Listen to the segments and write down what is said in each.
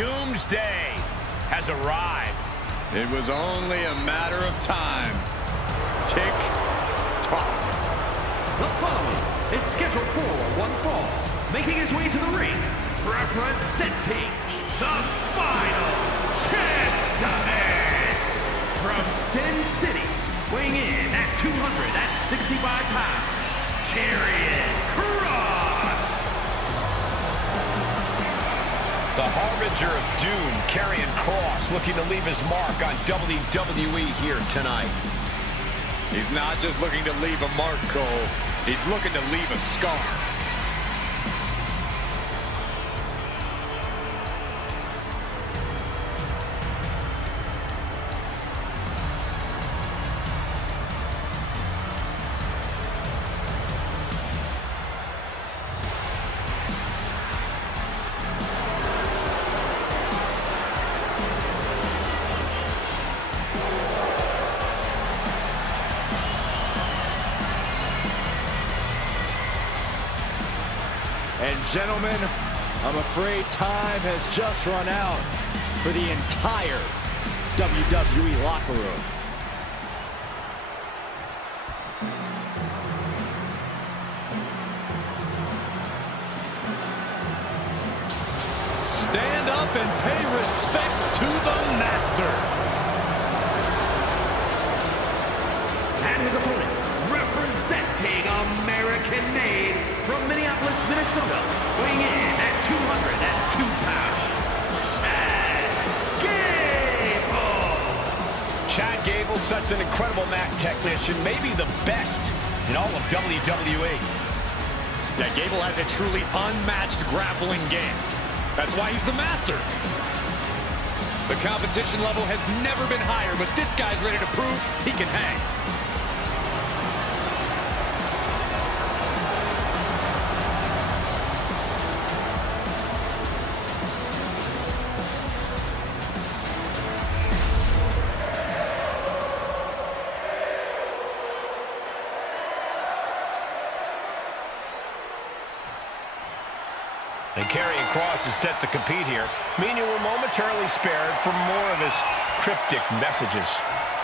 Doomsday has arrived. It was only a matter of time. Tick tock. The following is scheduled for one fall, making his way to the ring, representing the Final Testament from Sin City, weighing in at 265 pounds, Karrion Kross. The harbinger of doom, Karrion Kross, looking to leave his mark on WWE here tonight. He's not just looking to leave a mark, Cole. He's looking to leave a scar. And gentlemen, I'm afraid time has just run out for the entire WWE locker room. Stand up and pay respect to the master. And his opponent, representing American-made from Minneapolis, Minnesota, weighing in at 202 pounds, Chad Gable, such an incredible mat technician, maybe the best in all of WWE. Yeah, Gable has a truly unmatched grappling game. That's why he's the master. The competition level has never been higher, but this guy's ready to prove he can hang. And Karrion Kross is set to compete here, meaning we're momentarily spared from more of his cryptic messages.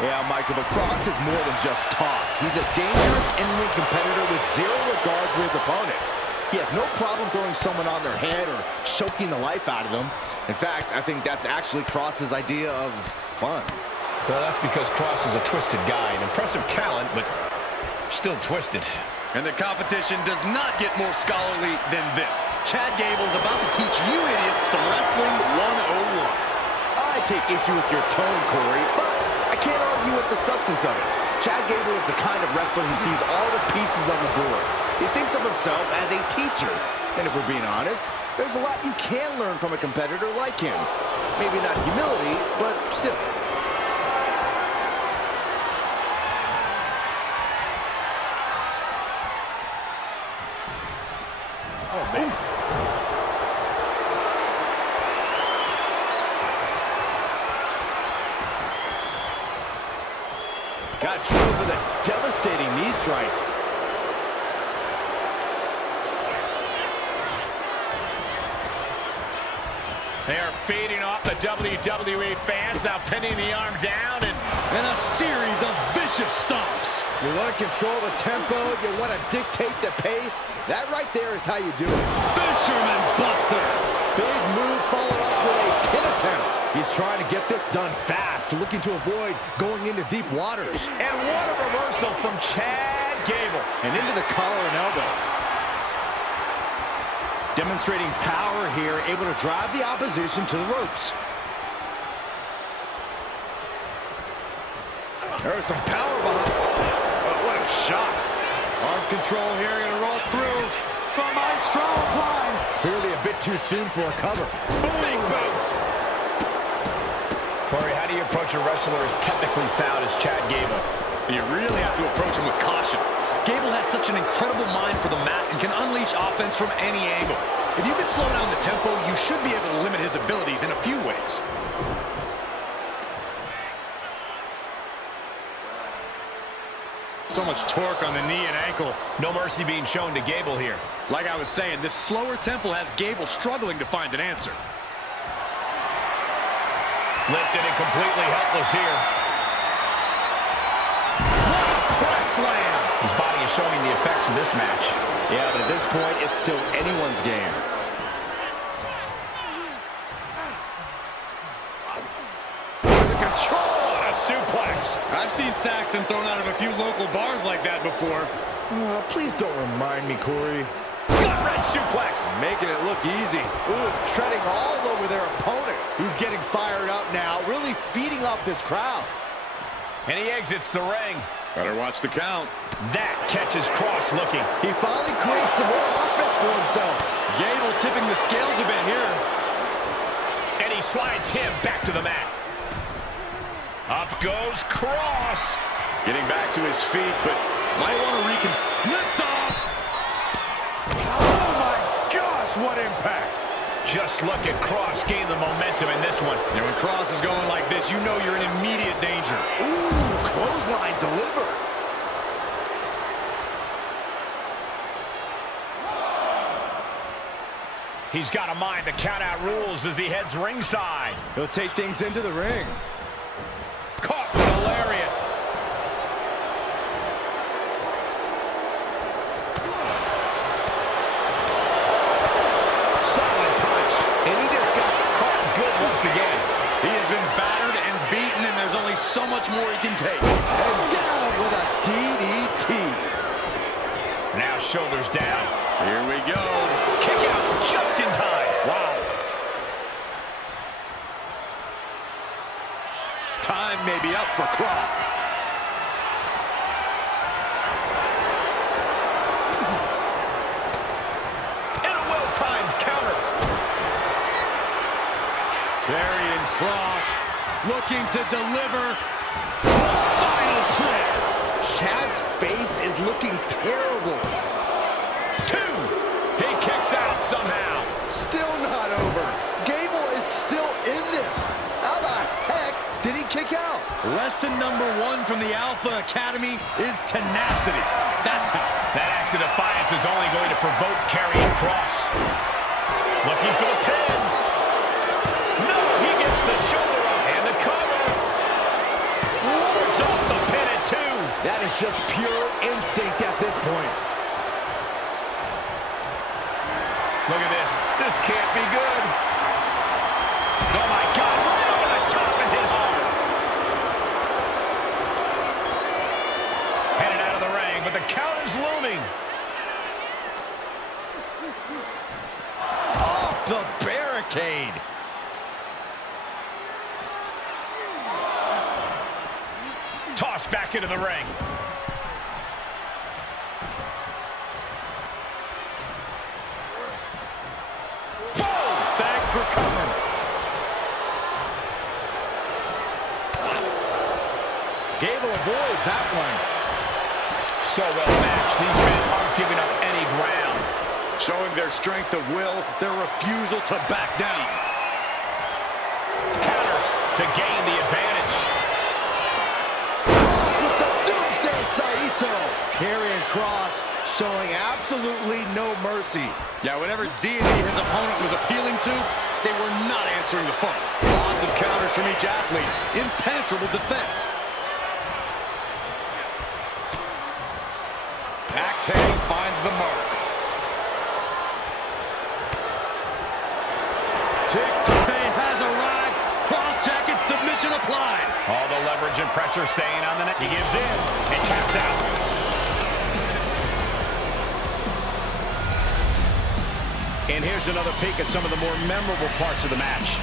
Yeah, Michael, but Kross is more than just talk. He's a dangerous in-ring competitor with zero regard for his opponents. He has no problem throwing someone on their head or choking the life out of them. In fact, I think that's actually Kross's idea of fun. Well, that's because Kross is a twisted guy, an impressive talent, but still twisted. And the competition does not get more scholarly than this. Chad Gable's about to teach you idiots some Wrestling 101. I take issue with your tone, Corey, but I can't argue with the substance of it. Chad Gable is the kind of wrestler who sees all the pieces on the board. He thinks of himself as a teacher. And if we're being honest, there's a lot you can learn from a competitor like him. Maybe not humility, but still. Oh, man. Got drilled with a devastating knee strike. They are feeding off the WWE fans, now pinning the arm down And a series of vicious stomps. You want to control the tempo, you want to dictate the pace. That right there is how you do it. Fisherman Buster. Big move followed up with a pin attempt. He's trying to get this done fast, looking to avoid going into deep waters. And what a reversal from Chad Gable. And into the collar and elbow. Demonstrating power here, able to drive the opposition to the ropes. There's some power behind. Oh, what a shot. Arm control here, gonna roll through. From my strong line. Clearly a bit too soon for a cover. Big boot. Corey, how do you approach a wrestler as technically sound as Chad Gable? You really have to approach him with caution. Gable has such an incredible mind for the mat and can unleash offense from any angle. If you can slow down the tempo, you should be able to limit his abilities in a few ways. So much torque on the knee and ankle. No mercy being shown to Gable here. Like I was saying, this slower tempo has Gable struggling to find an answer. Lifted and completely helpless here. What a press slam! His body is showing the effects of this match. Yeah, but at this point, it's still anyone's game. Control on a suplex. I've seen Saxton thrown out of a few local bars like that before. Please don't remind me, Corey. Gut wrench suplex. Making it look easy. Ooh, treading all over their opponent. He's getting fired up now, really feeding off this crowd. And he exits the ring. Better watch the count. That catches Kross looking. He finally creates some more offense for himself. Gable tipping the scales a bit here. And he slides him back to the mat. Up goes Kross. Getting back to his feet, but might want to lift off. Oh my gosh, what impact. Just look at Kross gain the momentum in this one. And when Kross is going like this, you know you're in immediate danger. Ooh, clothesline delivered. He's got to mind the count-out rules as he heads ringside. He'll take things into the ring. Caught with a lariat. Solid punch. And he just got caught good once again. He has been battered and beaten, and there's only so much more he can take. And down with a DDT. Now shoulders down. Here we go. Kick out just in time. Wow. Time may be up for Kross. And a well-timed counter. Karrion Kross looking to deliver the final play. Chad's face is looking terrible. 2. He kicks out somehow. Still not over. Gable is still in this. How the heck did he kick out? Lesson number 1 from the Alpha Academy is tenacity. That's how. That act of defiance is only going to provoke Karrion Kross. Looking for the pin. No, he gets the shoulder up and the cover. Wards off the pin at 2. That is just pure instinct at this point. Look at this. This can't be good. Oh, my God. Right over the top and hit hard. Headed out of the ring, but the count is looming. Off the barricade. Tossed back into the ring. Thanks for coming. Gable avoids that one. So well matched. These men aren't giving up any ground. Showing their strength of will, their refusal to back down. Counters to gain the advantage. With the Doomsday Saito. Karrion Kross showing absolutely no mercy. Yeah, whatever deity his opponent was appealing to, they were not answering the phone. Lots of counters from each athlete. Impenetrable defense. Axe head finds the mark. Tick-tock has arrived. Cross-jacket submission applied. All the leverage and pressure staying on the net. He gives in and taps out. And here's another peek at some of the more memorable parts of the match.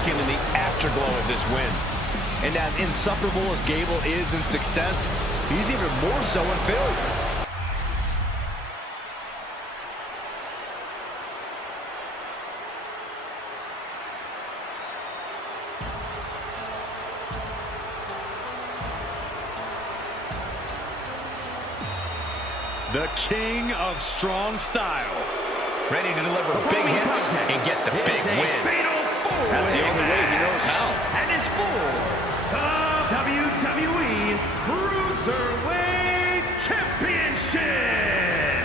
basking in the afterglow of this win. And as insufferable as Gable is in success, he's even more so in failure. The king of strong style. Ready to deliver big hits and get the big win. That's the only way he knows how. And is for the WWE Cruiserweight Championship.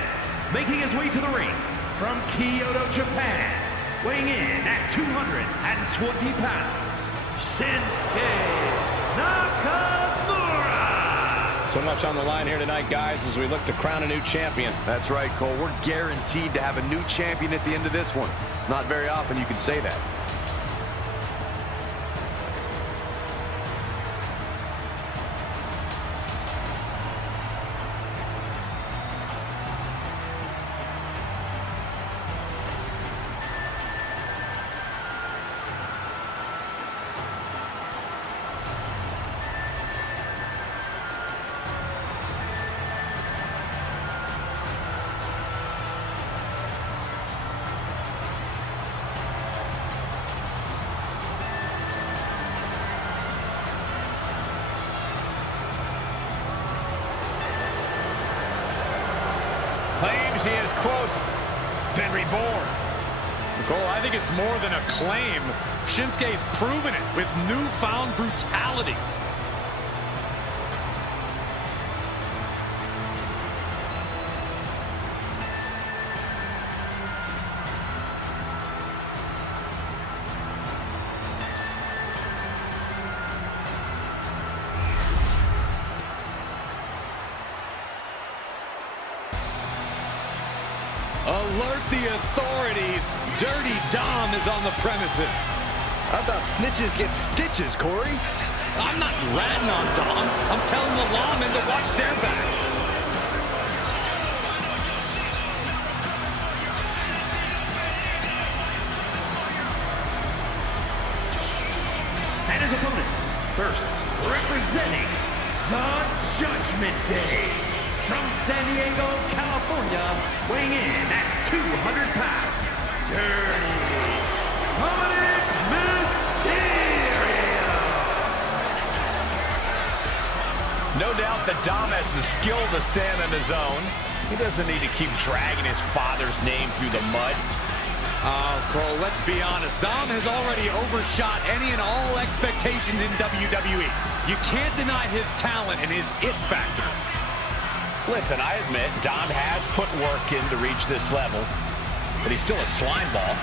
Making his way to the ring from Kyoto, Japan, weighing in at 220 pounds, Shinsuke Nakamura. So much on the line here tonight, guys, as we look to crown a new champion. That's right, Cole. We're guaranteed to have a new champion at the end of this one. It's not very often you can say that. Claims he has, quote, been reborn. Cole, I think it's more than a claim. Shinsuke's proven it with newfound brutality. Alert the authorities. Dirty Dom is on the premises. I thought snitches get stitches, Corey. I'm not ratting on Dom. I'm telling the lawmen to watch their backs. And his opponents, first representing the Judgment Day, from San Diego, California, weighing in at 200 pounds, Dirty Dominik Mysterio. No doubt that Dom has the skill to stand on his own. He doesn't need to keep dragging his father's name through the mud. Oh, Cole, let's be honest. Dom has already overshot any and all expectations in WWE. You can't deny his talent and his it factor. Listen, I admit, Dom has put work in to reach this level, but he's still a slime ball.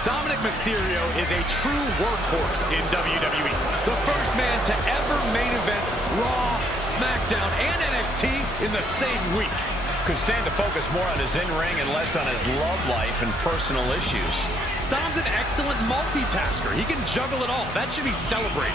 Dominik Mysterio is a true workhorse in WWE. The first man to ever main event Raw, SmackDown, and NXT in the same week. Could stand to focus more on his in-ring and less on his love life and personal issues. Dom's an excellent multitasker. He can juggle it all. That should be celebrated.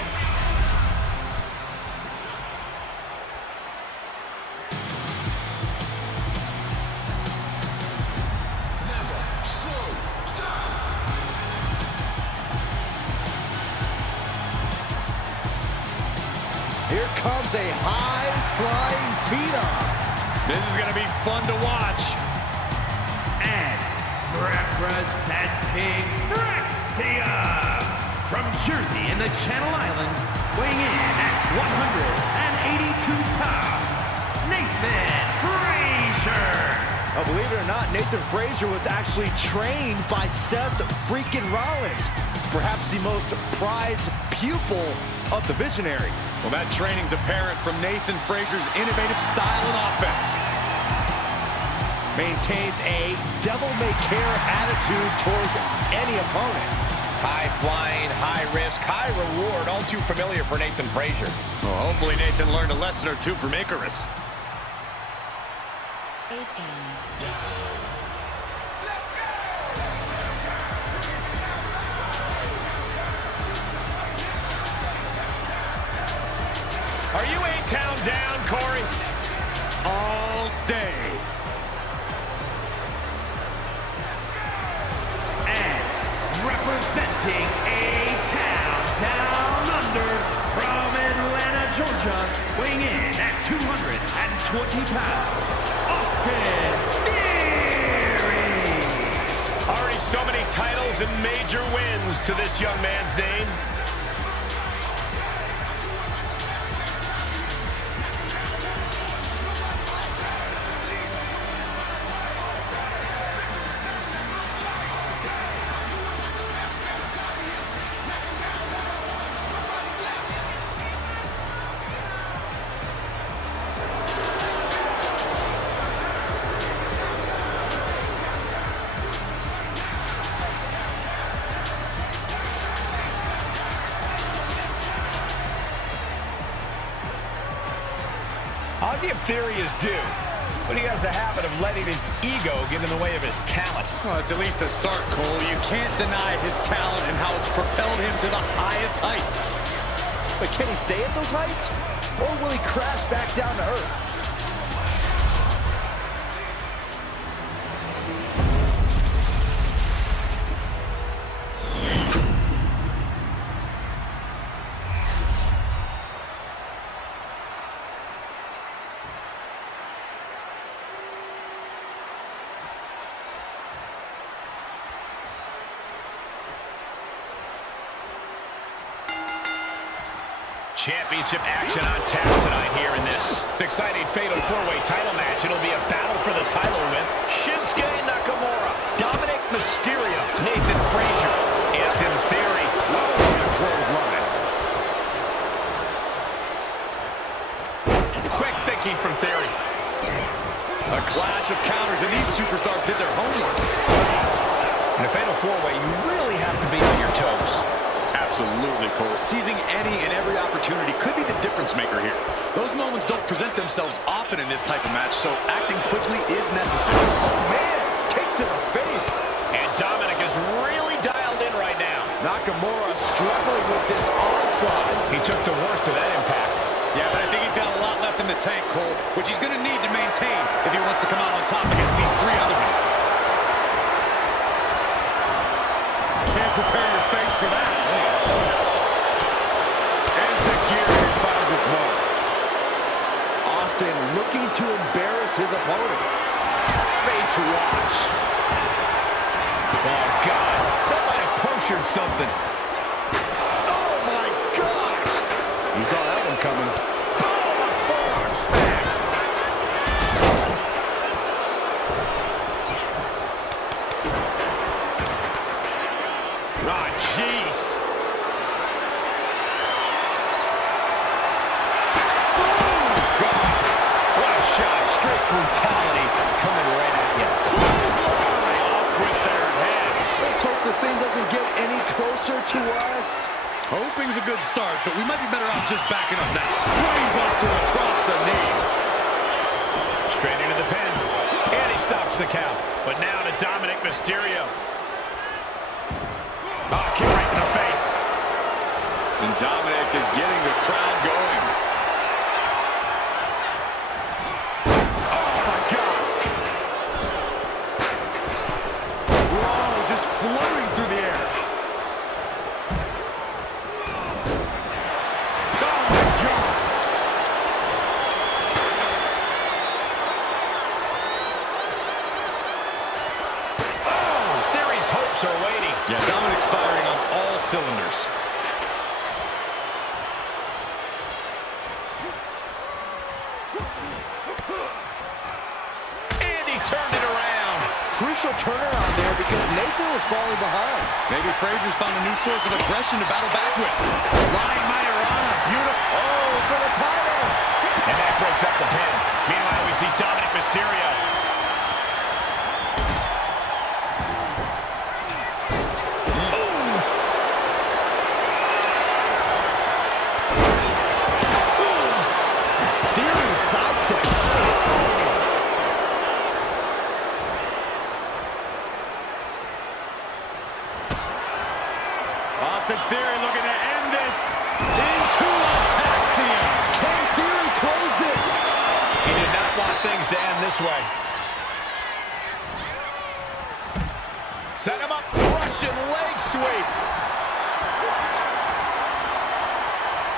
Here comes a high-flying phenom. This is going to be fun to watch. And representing Frazer, from Jersey in the Channel Islands, weighing in at 182 pounds, Nathan Frazer. Oh, believe it or not, Nathan Frazer was actually trained by Seth freaking Rollins, perhaps the most prized pupil of the Visionary. Well, that training's apparent from Nathan Frazer's innovative style and offense. maintains a devil-may-care attitude towards any opponent. High flying, high risk, high reward, all too familiar for Nathan Frazer. Well, hopefully Nathan learned a lesson or two from Icarus. Are you A-Town down, Corey? All day. Representing A-Town down under from Atlanta, Georgia, weighing in at 220 pounds, Austin Theory. Already so many titles and major wins to this young man's name. I'll give Theory his due, but he has the habit of letting his ego get in the way of his talent. Well, it's at least a start, Cole. You can't deny his talent and how it's propelled him to the highest heights. But can he stay at those heights? Or will he crash back down to earth? Championship action on tap tonight here in this exciting Fatal 4-Way title match. It'll be a battle for the title with Shinsuke Nakamura, Dominik Mysterio, Nathan Frazer, Austin Theory. Oh, what a clothesline. Quick thinking from Theory. A clash of counters, and these superstars did their homework. In a Fatal 4-Way, you really have to be on your toes. Absolutely, Cole. Seizing any and every opportunity could be the difference maker here. Those moments don't present themselves often in this type of match, so acting quickly is necessary. Oh, man! Kick to the face! And Dominik is really dialed in right now. Nakamura struggling with this onslaught. He took the worst of that impact. Yeah, but I think he's got a lot left in the tank, Cole, which he's going to need to maintain if he wants to come out on top against these three other men. Can't prepare your face for that. Austin looking to embarrass his opponent. Face wash. Oh, God. That might have punctured something. Oh, my gosh. You saw that one coming. Oh, a forearm smack. Oh, jeez. Brutality coming right at you. Clothesline! Off with their head. Let's hope this thing doesn't get any closer to us. Hoping's a good start, but we might be better off just backing up now. Brainbuster across the knee. Straight into the pin. And he stops the count. But now to Dominik Mysterio. Oh, kick right in the face. And Dominik is getting the crowd going. Are waiting. Yeah, Dominik's firing on all cylinders. And he turned it around. Crucial turnaround there because Nathan was falling behind. Maybe Frazer's found a new source of aggression to battle back with. Flying Mayorana, beautiful. Oh, for the title. And that breaks up the pin. Meanwhile, we see Dominik Mysterio. Austin Theory looking to end this into a Taxium. Can Theory close this? He did not want things to end this way. Set him up. Russian leg sweep.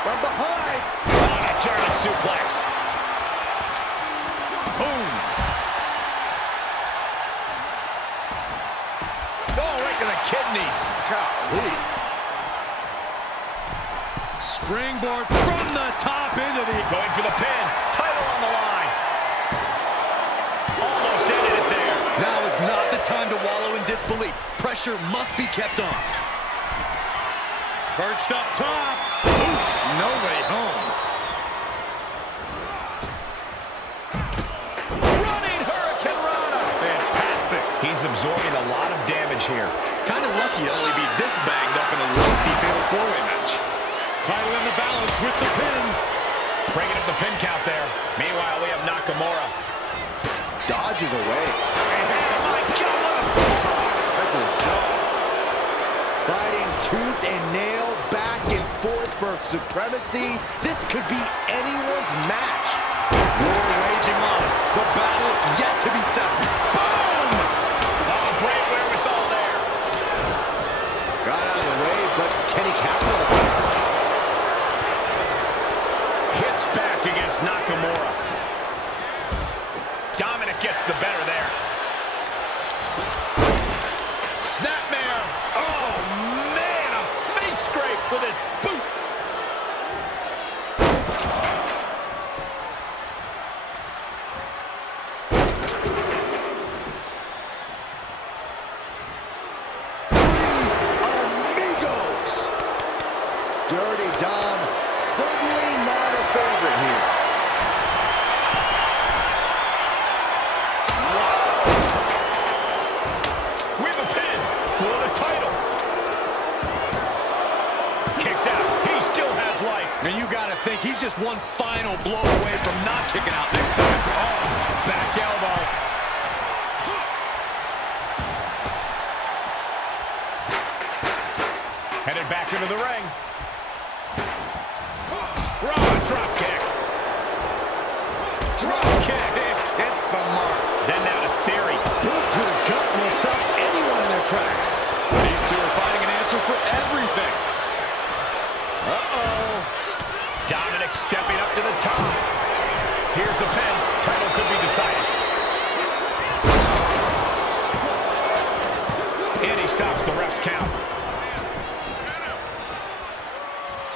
From behind. On a German suplex. Boom. Oh, right to the kidneys. Golly. Springboard from the top into the... Going for the pin. Title on the line. Almost ended it there. Now is not the time to wallow in disbelief. Pressure must be kept on. Perched up top. Oof, no way home. Running Hurricane Rana. Fantastic. He's absorbing a lot of damage here. Kind of lucky to only be this banged up in a lengthy fatal four-way match. Title in the balance with the pin. Breaking up the pin count there. Meanwhile, we have Nakamura. Dodges away. Oh my God, what a blow! Fighting tooth and nail, back and forth for supremacy. This could be anyone's match. War raging on. The battle yet to be settled. Boom! Oh, great wherewithal there. Got out of the way, but can he capitalize? Hits back against Nakamura. Dominik gets the better there. Snapmare. Oh, man, a face scrape with his boot. Amigos. Dirty Dom, certainly not a favorite here. We have a pin for the title. Kicks out. He still has life. And you got to think he's just one final blow away from not kicking out next time. Oh, back elbow. Headed back into the ring. Raw drop kick. Drop kick. Hits the mark. Then now to Theory. Boot to the gut will stop anyone in their tracks. These two are finding an answer for everything. Uh-oh. Dominik stepping up to the top. Here's the pin. Title could be decided. And he stops the ref's count.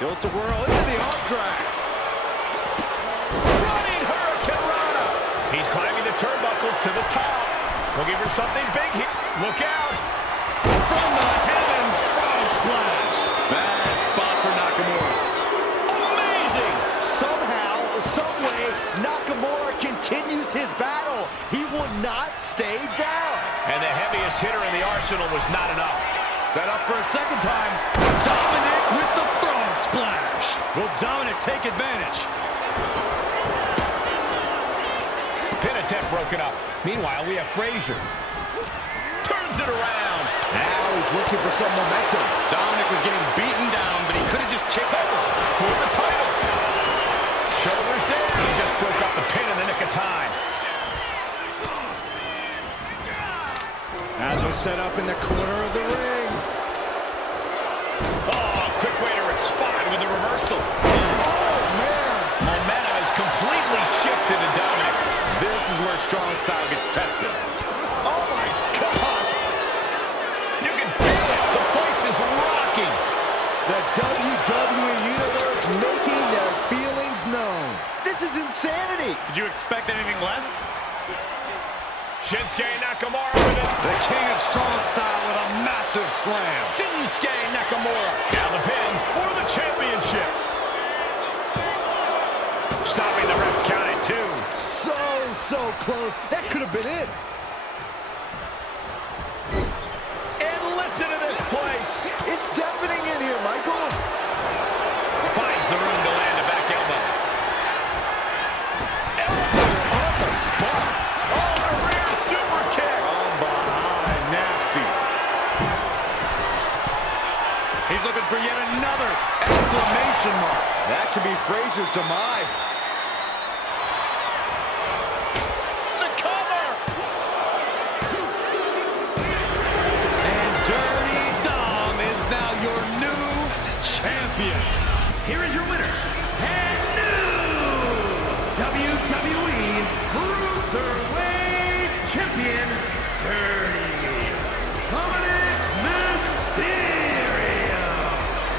Tilt-a-whirl into the arm drag. Running Hurricane Rana. He's climbing the turnbuckles to the top. Looking for something big here. Look out. From the heavens, frog splash. Bad spot for Nakamura. Amazing. Somehow, someway, Nakamura continues his battle. He will not stay down. And the heaviest hitter in the arsenal was not enough. Set up for a second time. Dominik with the frog splash. Will Dominik take advantage? Pin attempt broken up. Meanwhile, we have Frazer. Turns it around. Now he's looking for some momentum. Dominik was getting beaten down, but he could have just chipped over. For the title. Shoulders down. He just broke up the pin in the nick of time. As was set up in the corner of the ring. Oh, quick way to respond with the reversal. Oh, man. Momentum is completely shifted to Dominik. This is where strong style gets tested. Oh, my gosh. You can feel it. The place is rocking. The WWE Universe making their feelings known. This is insanity. Did you expect anything less? Shinsuke Nakamura with it. The king of strong style with a massive slam. Shinsuke Nakamura. Now the pin for the championship. Stopping the ref's count at 2. So close. That could have been it. And listen to this place. It's deafening in here, Michael. Finds the room to land a back elbow. Elbow on the spot. Oh, the rear super kick. From behind, nasty. He's looking for yet exclamation mark. That could be Frazer's demise. The cover! And Dirty Dom is now your new champion. Here is your winner, and new WWE Cruiserweight Champion, Dirty Dominik Mysterio.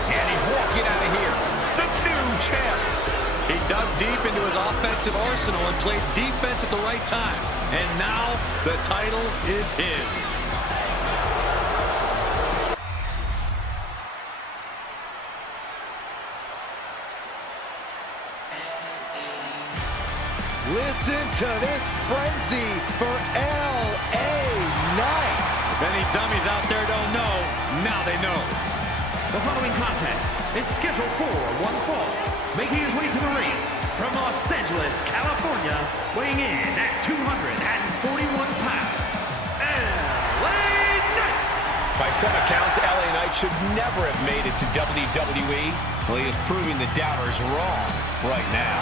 And he's walking out of here, the new champ. He dug deep into his offensive arsenal and played defense at the right time. And now the title is his. Listen to this frenzy for LA Knight. If any dummies out there don't know, now they know. The following contest is scheduled for one fall. Making his way to the ring from Los Angeles, California, weighing in at 241 pounds, LA Knight. By some accounts, LA Knight should never have made it to WWE. Well, he is proving the doubters wrong right now.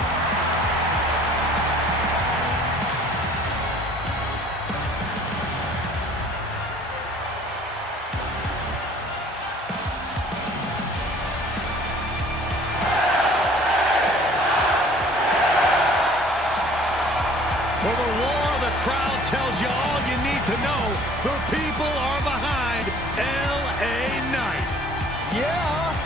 For the roar of the crowd tells you all you need to know. The people are behind LA Knight. Yeah.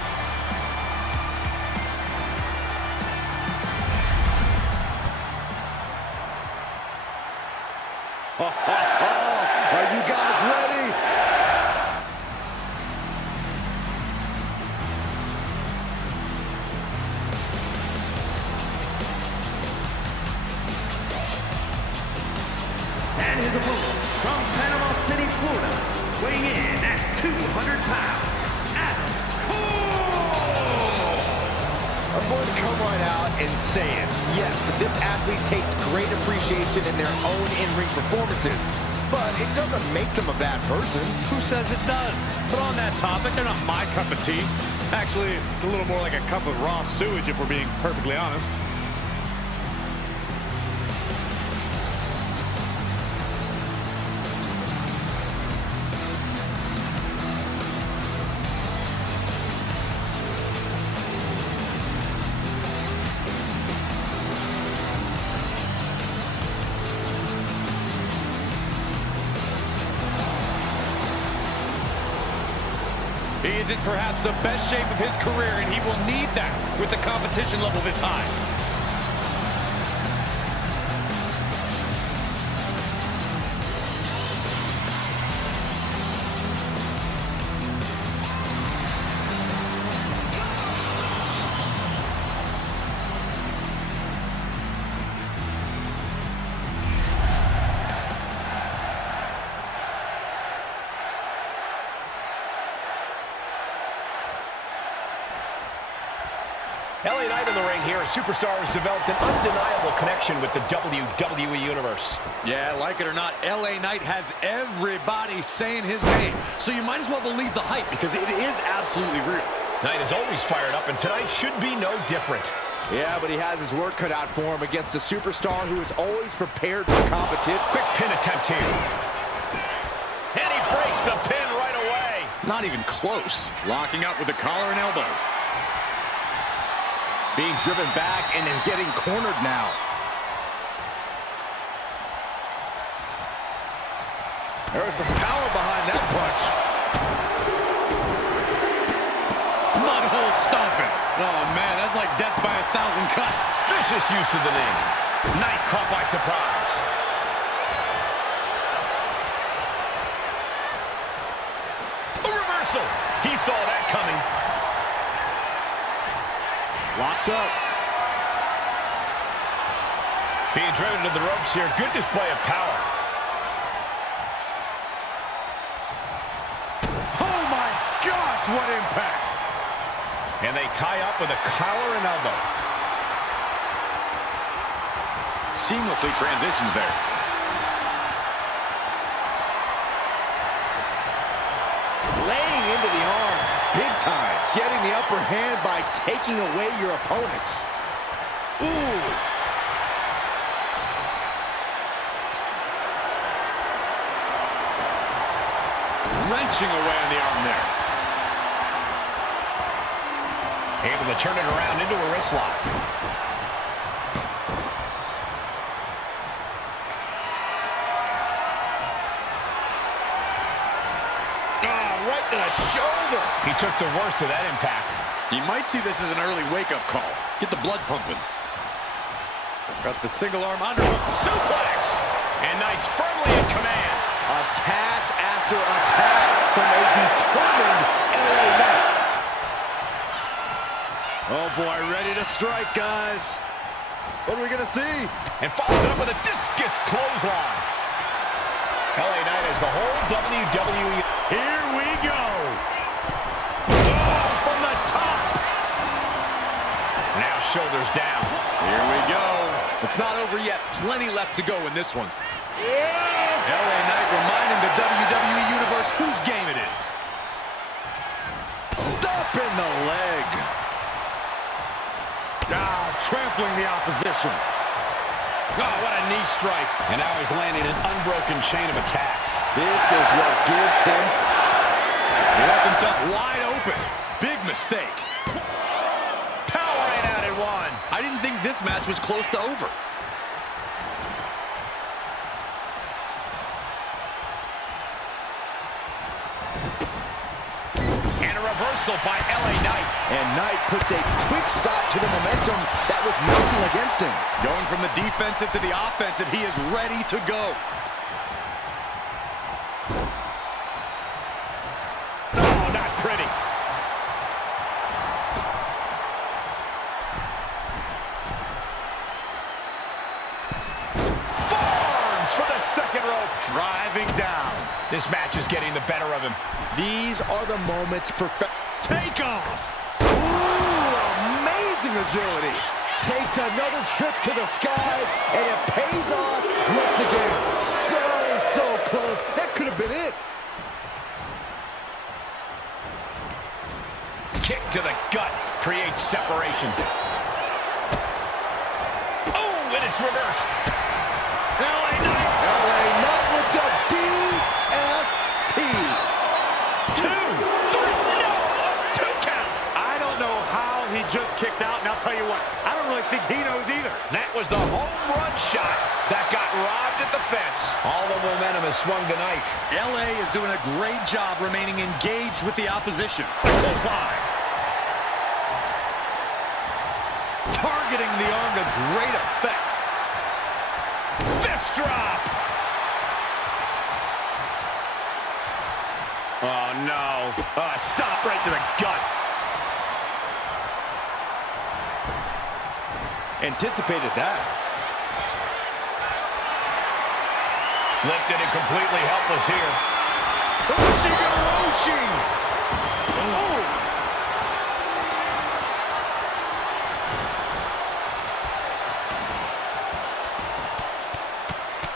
Are you guys ready? And his opponent from Panama City, Florida, weighing in at 200 pounds, Adam Cole. I'm going to come right out and say it. Yes, this athlete takes great appreciation in their own in-ring performances, but it doesn't make them a bad person. Who says it does? But on that topic, they're not my cup of tea. Actually, it's a little more like a cup of raw sewage, if we're being perfectly honest. He is in perhaps the best shape of his career, and he will need that with the competition level this high. LA Knight in the ring here. A superstar has developed an undeniable connection with the WWE Universe. Yeah, like it or not, LA Knight has everybody saying his name. So you might as well believe the hype, because it is absolutely real. Knight is always fired up, and tonight should be no different. Yeah, but he has his work cut out for him against a superstar who is always prepared for competition. Quick pin attempt here. And he breaks the pin right away. Not even close. Locking up with the collar and elbow. Being driven back and is getting cornered now. There was some power behind that punch. Mudhole stomping. Oh, man, that's like death by 1,000 cuts. Vicious use of the knee. Knight caught by surprise. A reversal. He saw that coming. Locks up. Being driven to the ropes here. Good display of power. Oh, my gosh, what impact. And they tie up with a collar and elbow. Seamlessly transitions there. Laying into the arm. Big time. Getting the upper hand by taking away your opponents. Ooh. Wrenching away on the arm there. Able to turn it around into a wrist lock. Right to the shoulder. He took the worst of that impact. You might see this as an early wake-up call. Get the blood pumping. Got the single arm underhook. Suplex! And Knight's firmly in command. Attack after attack from a determined LA Knight. Oh boy, ready to strike, guys. What are we gonna see? And follows it up with a discus clothesline. LA Knight has the whole WWE. Here we go. Oh, from the top. Now shoulders down. Here we go. It's not over yet. Plenty left to go in this one. Yeah. LA Knight reminding the WWE Universe whose game it is. Stop in the leg. Trampling the opposition. Oh, what a knee strike. And now he's landing an unbroken chain of attacks. This is what gives him. He left himself wide open. Big mistake. Powering out at one. I didn't think this match was close to over. And a reversal by LA Knight. And Knight puts a quick stop to the momentum that was mounting against him. Going from the defensive to the offensive, he is ready to go. Oh, not pretty. Forearms for the second rope. Driving down. This match is getting the better of him. These are the moments perfect. Take off. Ooh, amazing agility. Takes another trip to the skies, and it pays off once again. So close. That could have been it. Kick to the gut creates separation. Oh, and it's reversed. LA Knight. LA Knight with the BFT. 2, 3, no, a 2 count. I don't know how he just kicked out, and I'll tell you what, I don't really think he knows either. That was the home run shot that got robbed at the fence. All the momentum has swung tonight. LA is doing a great job remaining engaged with the opposition. Clothesline. Targeting the arm to great effect. Fist drop. Oh, no. Stop right to the gut. Anticipated that. Lifted and completely helpless here. Ushigoroshi. Oh.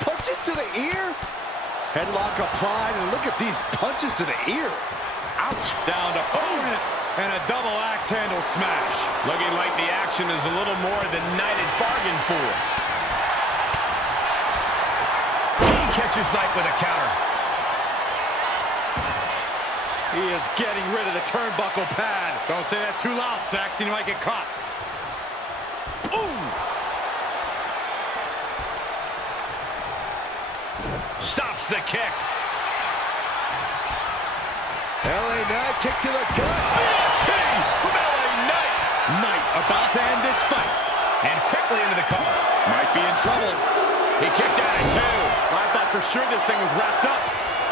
Punches to the ear. Headlock applied, and look at these punches to the ear. Ouch. Down to opponent. And a double axe handle smash. Looking like the action is a little more than Knight had bargained for. He catches Knight with a counter. He is getting rid of the turnbuckle pad. Don't say that too loud, Saxon. You might get caught. Ooh! Stops the kick. LA Knight kick to the gut. From LA Knight. Knight about to end this fight. And quickly into the cover. Might be in trouble. He kicked out at 2. I thought for sure this thing was wrapped up.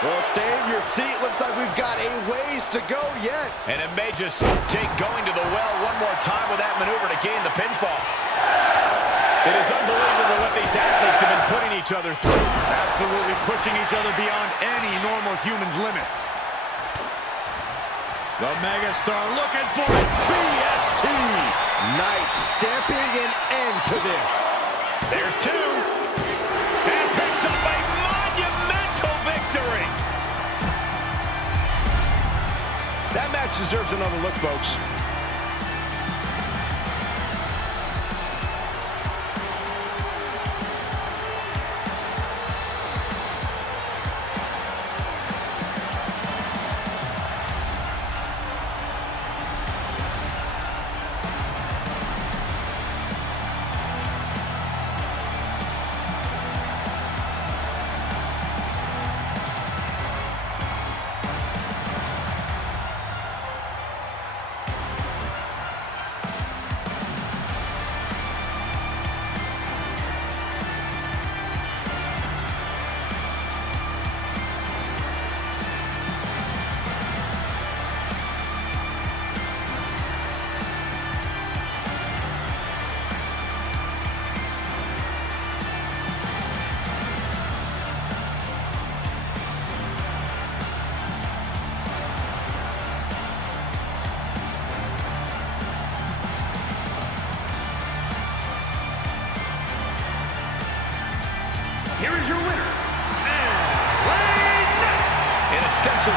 Well, stay in your seat. Looks like we've got a ways to go yet. And it may just take going to the well one more time with that maneuver to gain the pinfall. It is unbelievable what these athletes have been putting each other through. Absolutely pushing each other beyond any normal human's limits. The megastar looking for it. BFT. Knight stamping an end to this. There's 2. And picks up a monumental victory. That match deserves another look, folks.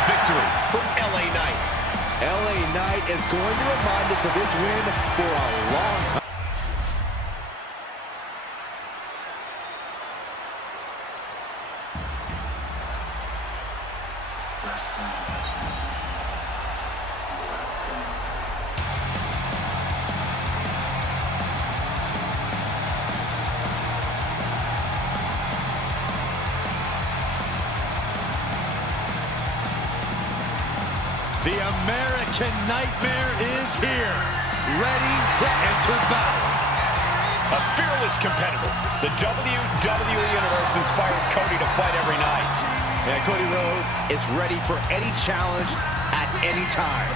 victory for LA Knight. LA Knight is going to remind us of his win for a long time. The American Nightmare is here, ready to enter battle. A fearless competitor. The WWE Universe inspires Cody to fight every night. And Cody Rhodes is ready for any challenge at any time.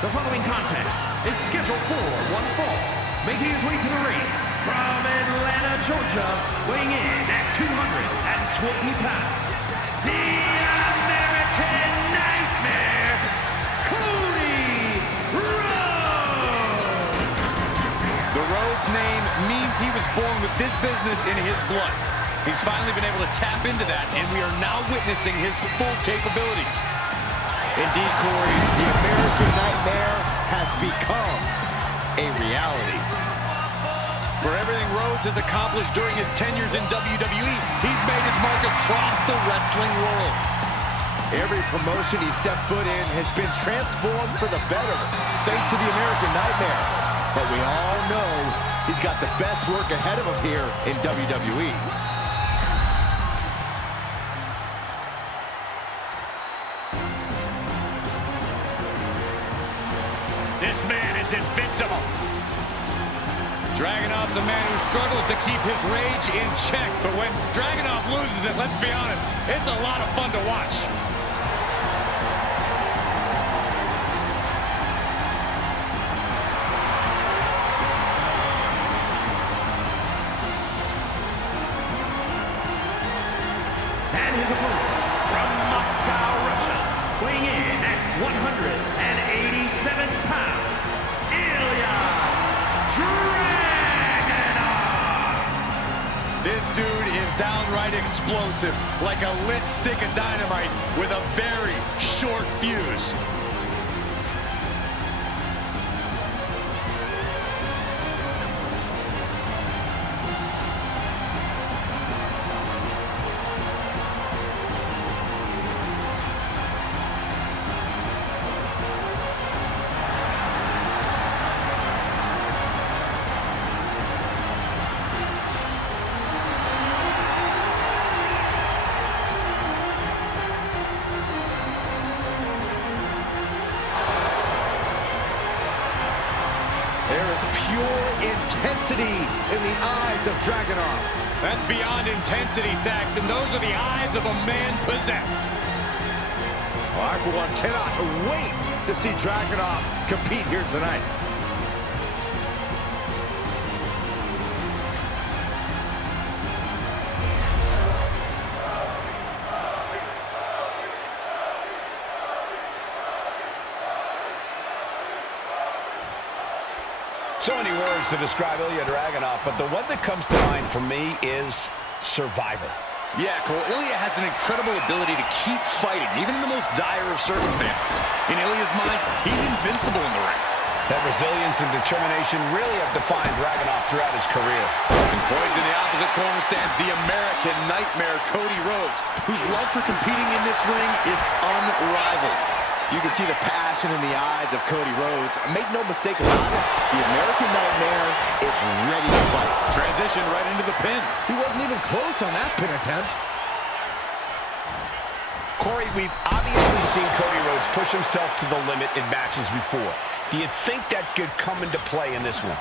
The following contest is scheduled for one fall. Making his way to the ring from Atlanta, Georgia, weighing in at 220 pounds, the American Nightmare, Cody Rhodes! The Rhodes name means he was born with this business in his blood. He's finally been able to tap into that, and we are now witnessing his full capabilities. Indeed, Corey, the American Nightmare has become a reality. For everything Rhodes has accomplished during his tenures in WWE, he's made his mark across the wrestling world. Every promotion he stepped foot in has been transformed for the better, thanks to the American Nightmare. But we all know he's got the best work ahead of him here in WWE. This man is invincible. Dragunov's a man who struggles to keep his rage in check, but when Dragunov loses it, let's be honest, it's a lot of fun to watch. And his opponent from Moscow, Russia, weighing in at 187 pounds, Ilja Dragunov! This dude is downright explosive, like a lit stick of dynamite with a very short fuse. There is pure intensity in the eyes of Dragunov. That's beyond intensity, Saxton. Those are the eyes of a man possessed. Well, I, for one, cannot wait to see Dragunov compete here tonight. So many words to describe Ilja Dragunov, but the one that comes to mind for me is survivor. Yeah, Cole, Ilja has an incredible ability to keep fighting, even in the most dire of circumstances. In Ilja's mind, he's invincible in the ring. That resilience and determination really have defined Dragunov throughout his career. And poised in the opposite corner stands the American Nightmare, Cody Rhodes, whose love for competing in this ring is unrivaled. You can see the passion in the eyes of Cody Rhodes. Make no mistake about it, the American Nightmare is ready to fight. Transition right into the pin. He wasn't even close on that pin attempt. Corey, we've obviously seen Cody Rhodes push himself to the limit in matches before. Do you think that could come into play in this one?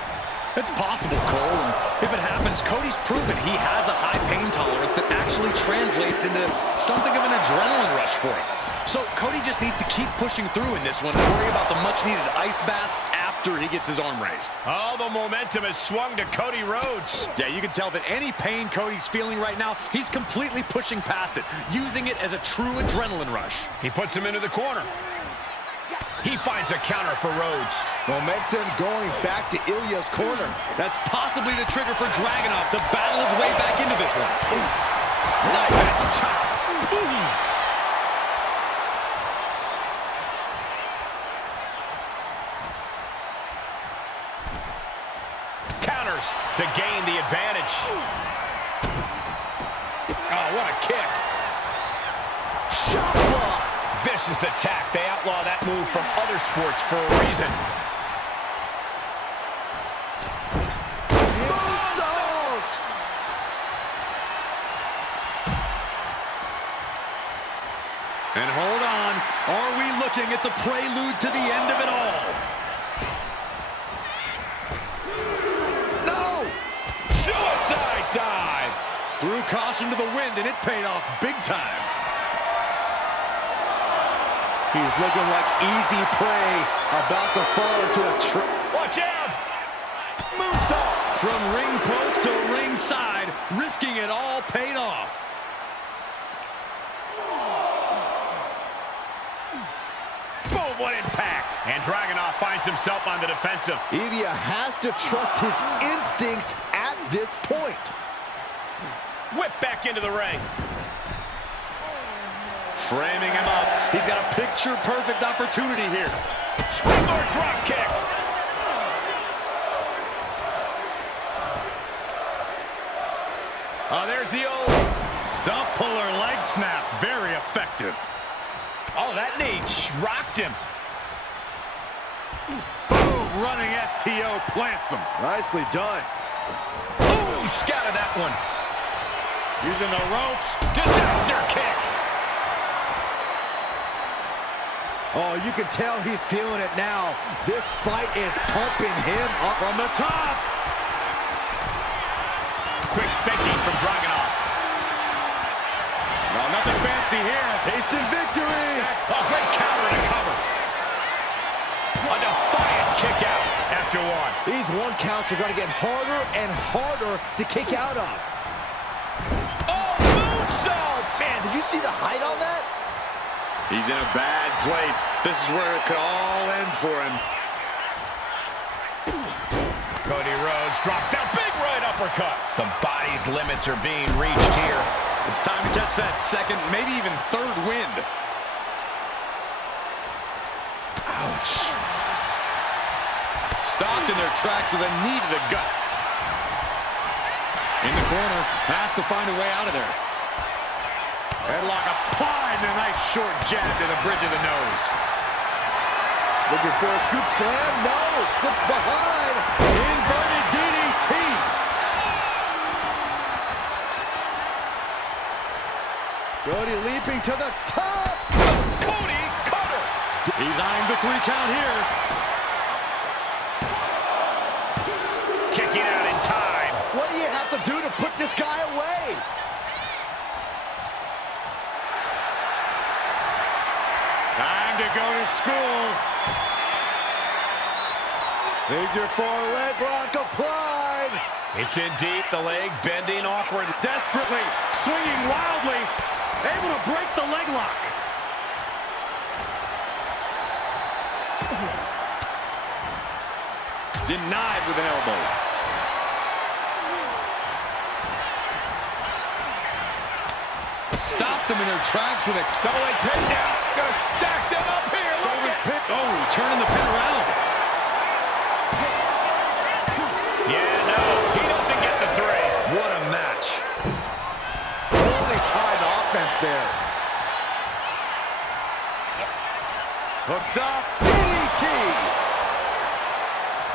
It's possible, Cole, and if it happens, Cody's proven he has a high pain tolerance that actually translates into something of an adrenaline rush for him. So Cody just needs to keep pushing through in this one and worry about the much-needed ice bath after after he gets his arm raised. Oh, the momentum has swung to Cody Rhodes. Yeah, you can tell that any pain Cody's feeling right now, he's completely pushing past it, using it as a true adrenaline rush. He puts him into the corner. He finds a counter for Rhodes. Momentum going back to Ilja's corner. That's possibly the trigger for Dragunov to battle his way back into this one. Ooh. Knife edge chop. Boom. Counters to gain the advantage. Oh, what a kick. Shot block. Vicious attack. They outlaw that move from other sports for a reason. Moonsault! And hold on, are we looking at the prelude to the end of it all? No! Suicide dive! Threw caution to the wind, and it paid off big time. He's looking like easy prey, about to fall into a trap. Watch out! Moonsault! From ring post to ringside, risking it all paid off. Boom, what impact! And Dragunov finds himself on the defensive. Ilja has to trust his instincts at this point. Whip back into the ring. Framing him up. He's got a picture-perfect opportunity here. Springboard drop kick. Oh, there's the old Stump puller leg snap. Very effective. Oh, that knee rocked him. Boom, running STO plants him. Nicely done. Ooh, scouted that one. Using the ropes. Disaster kick. Oh, you can tell he's feeling it now. This fight is pumping him up. From the top. Quick thinking from Dragunov. No, nothing fancy here. Tasting victory. Oh, great counter and a cover. A defiant kick out after one. These one counts are going to get harder and harder to kick out of. Oh, moonsault! Man, did you see the height on that? He's in a bad place. This is where it could all end for him. Cody Rhodes drops down. Big right uppercut. The body's limits are being reached here. It's time to catch that second, maybe even third wind. Ouch. Stopped in their tracks with a knee to the gut. In the corner, has to find a way out of there. Headlock applied and a nice short jab to the bridge of the nose. Looking for a scoop slam. No, slips behind. Inverted DDT. Cody leaping to the top. Cody, cover. He's eyeing the 3 count here. Kicking out in time. What do you have to do to put this guy away? Time to go to school. Figure 4 leg lock applied. It's in deep, the leg bending awkward. Desperately, swinging wildly, able to break the leg lock. Denied with an elbow. Stopped them in their tracks with a Double leg takedown. Gonna stack them up here. Look at pin. Oh, turning the pin around. Yeah, no, he doesn't get the 3. What a match. Fully timed offense there. Hooked up. DDT.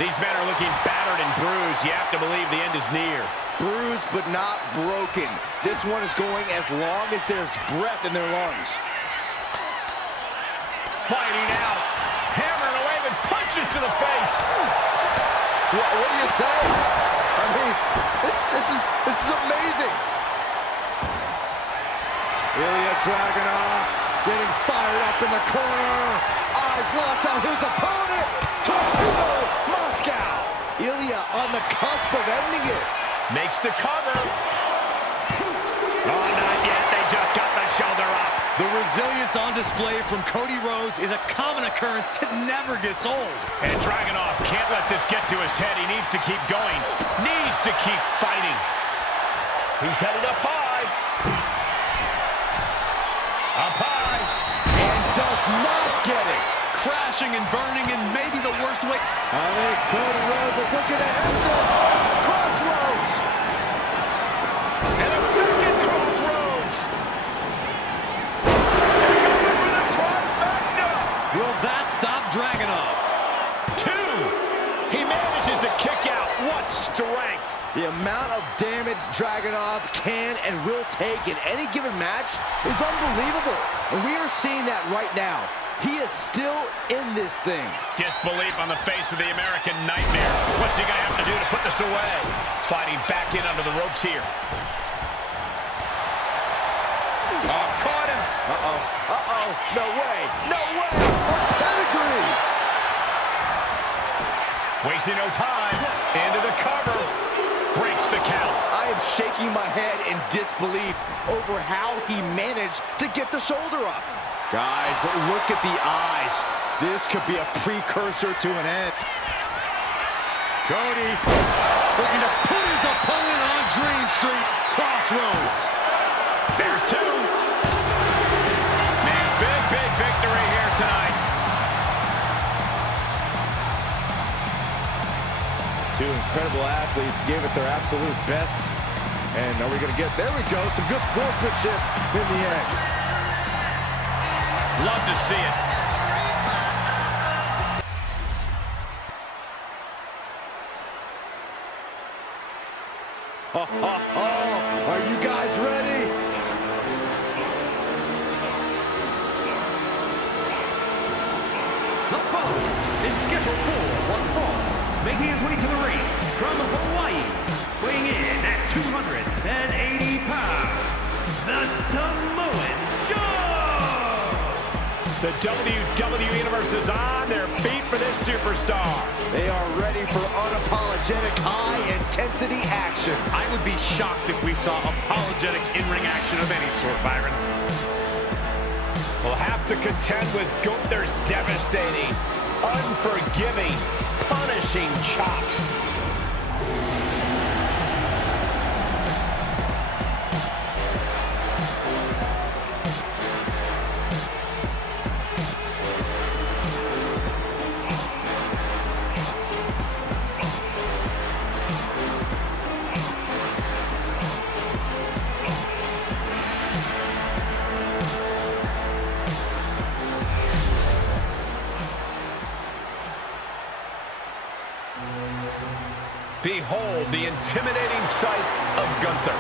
These men are looking battered and bruised. You have to believe the end is near. Bruised but not broken. This one is going as long as there's breath in their lungs. Fighting out. Hammering away with punches to the face. What do you say? I mean, this is amazing. Ilja Dragunov getting fired up in the corner. Eyes locked on his opponent. Torpedo Moscow. Ilja on the cusp of ending it. Makes the cover. Oh, not yet. They just got the shoulder up. The resilience on display from Cody Rhodes is a common occurrence that never gets old. And Dragunov can't let this get to his head. He needs to keep going. Needs to keep fighting. He's headed up high. Up high. And does not get it. Crashing and burning in maybe the worst way. I think Cody Rhodes is looking to end this. Crossroads. And a second crossroads. Will that stop Dragunov? 2. He manages to kick out. What strength. The amount of damage Dragunov can and will take in any given match is unbelievable. And we are seeing that right now. He is still in this thing. Disbelief on the face of the American Nightmare. What's he going to have to do to put this away? Sliding back in under the ropes here. Oh, caught him. Uh-oh. Uh-oh. No way. No way. A pedigree. Wasting no time. Into the cover. Breaks the count. I am shaking my head in disbelief over how he managed to get the shoulder up. Guys, look at the eyes. This could be a precursor to an end. Cody looking to put his opponent on Dream Street. Crossroads. There's 2. Man, big victory here tonight. 2 incredible athletes gave it their absolute best. And are we going to get, there we go, some good sportsmanship in the end. Love to see it. Are you guys ready? The following is scheduled for one fall, making his way to the ring from Hawaii, weighing in at 280 pounds, the Samoan Joe! The WWE Universe is on their feet for this superstar. They are ready for unapologetic high-intensity action. I would be shocked if we saw apologetic in-ring action of any sort, Byron. Will have to contend with Gunther's devastating, unforgiving, punishing chops. Behold the intimidating sight of Gunther.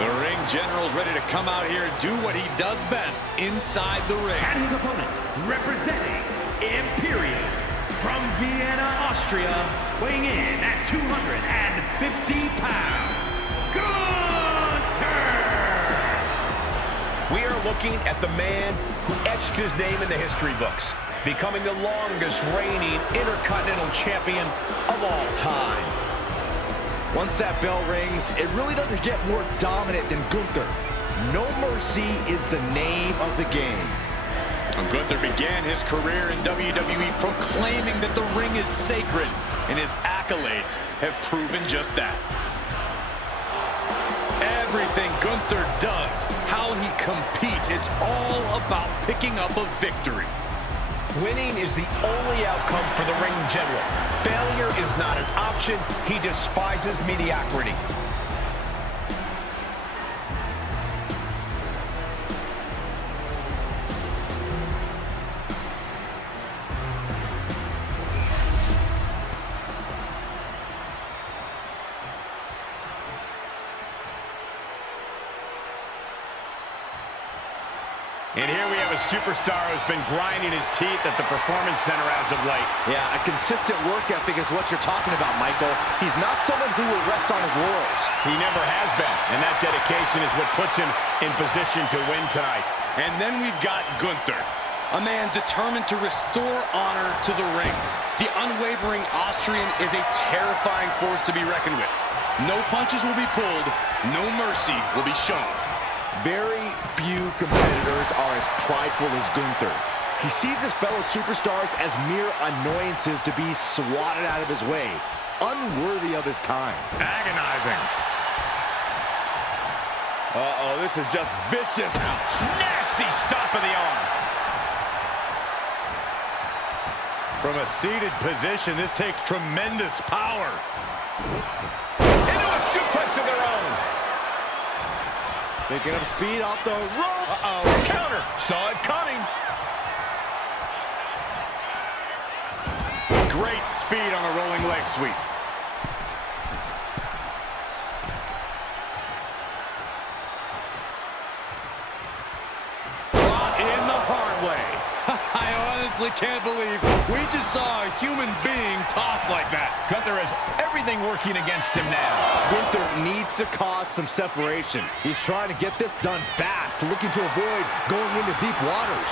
The ring general's ready to come out here and do what he does best inside the ring. And his opponent, representing Imperium from Vienna, Austria, weighing in at 250 pounds, Gunther! We are looking at the man who etched his name in the history books, becoming the longest reigning Intercontinental Champion of all time. Once that bell rings, it really doesn't get more dominant than Gunther. No mercy is the name of the game. Gunther began his career in WWE proclaiming that the ring is sacred, and his accolades have proven just that. Everything Gunther does, how he competes, it's all about picking up a victory. Winning is the only outcome for the ring general. Failure is not an option. He despises mediocrity. And here we have a superstar who's been grinding his teeth at the Performance Center as of late. Yeah, a consistent work ethic is what you're talking about, Michael. He's not someone who will rest on his laurels. He never has been, and that dedication is what puts him in position to win tonight. And then we've got Gunther. A man determined to restore honor to the ring. The unwavering Austrian is a terrifying force to be reckoned with. No punches will be pulled, no mercy will be shown. Very few competitors are as prideful as Gunther. He sees his fellow superstars as mere annoyances to be swatted out of his way, unworthy of his time. Agonizing. Uh-oh, this is just vicious. Ouch. Nasty stop of the arm. From a seated position, this takes tremendous power. Into a suplex of their own. Picking up speed off the rope. Uh-oh. Counter. Saw it coming. Great speed on a rolling leg sweep. Brought in the hard way. I honestly can't believe we just saw a human being tossed like that. Gunther has everything working against him now. Gunther needs to cause some separation. He's trying to get this done fast, looking to avoid going into deep waters.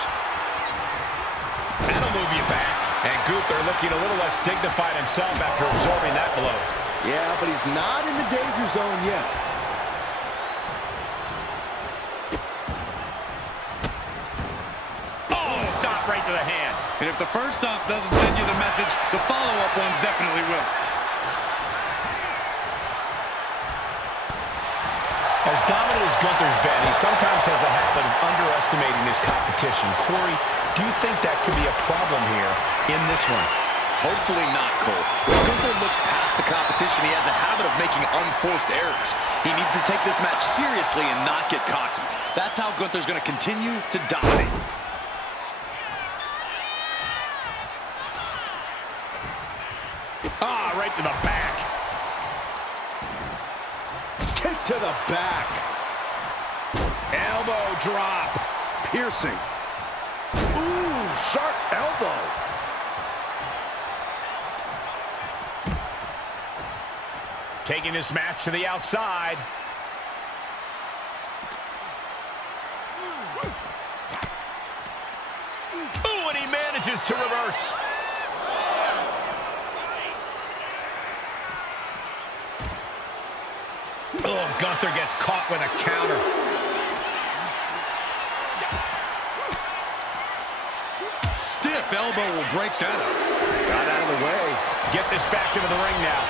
That'll move you back. And Gunther looking a little less dignified himself after absorbing that blow. Yeah, but he's not in the danger zone yet. Oh, stop right to the hand. And if the first stomp doesn't send you the message, the follow-up ones definitely will. As dominant as Gunther's been, he sometimes has a habit of underestimating his competition. Corey, do you think that could be a problem here in this one? Hopefully not, Cole. When Gunther looks past the competition, he has a habit of making unforced errors. He needs to take this match seriously and not get cocky. That's how Gunther's going to continue to dominate. Ah, right to the back. Kick to the back. Elbow drop. Piercing. Ooh, sharp elbow. Taking this match to the outside. Ooh, and he manages to reverse. Oh, Gunther gets caught with a counter. Stiff elbow will break that up. Got out of the way. Get this back into the ring now.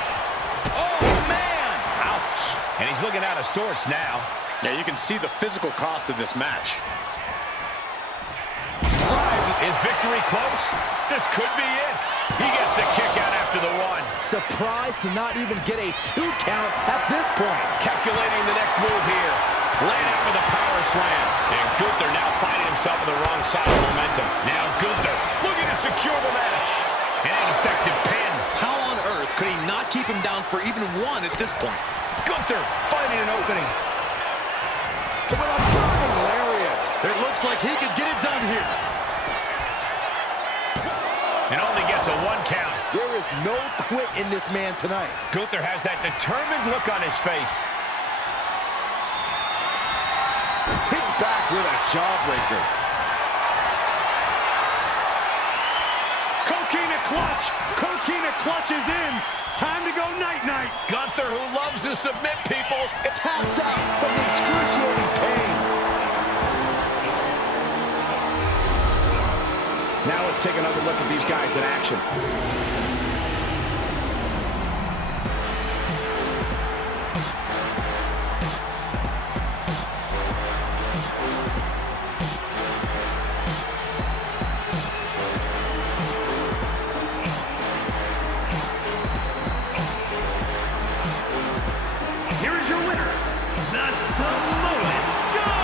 Oh, man! Ouch. And he's looking out of sorts now. Yeah, you can see the physical cost of this match. Is victory close? This could be it. He gets the kick out after the one. Surprised to not even get a 2 count at this point. Calculating the next move here. Laying out with a power slam. And Gunther now finding himself on the wrong side of momentum. Now Gunther looking to secure the match. An effective pin. How on earth could he not keep him down for even one at this point? Gunther finding an opening. With a burning lariat. It looks like he could get it done here. And only gets a 1 count. There is no quit in this man tonight. Gunther has that determined look on his face. Hits back with a jawbreaker. Coquina clutch. Coquina clutch is in. Time to go night-night. Gunther, who loves to submit people. Taps out from the excruciating pain. Now let's take another look at these guys in action. Here is your winner, the Samoan Joe.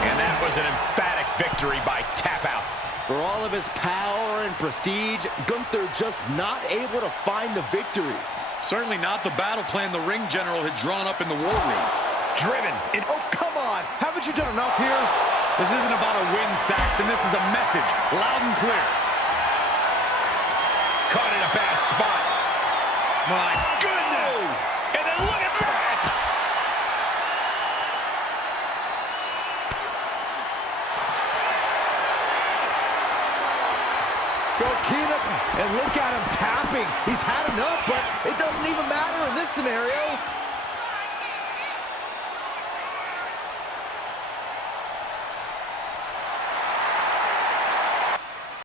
And that was an emphatic victory by tap out. For all of his power and prestige, Gunther just not able to find the victory. Certainly not the battle plan the ring general had drawn up in the war room. Driven. Oh, come on. Haven't you done enough here? This isn't about a win, Saxton. This is a message, loud and clear. Caught in a bad spot. My goodness! And then look at that! Look at him tapping. He's had enough, but it doesn't even matter in this scenario.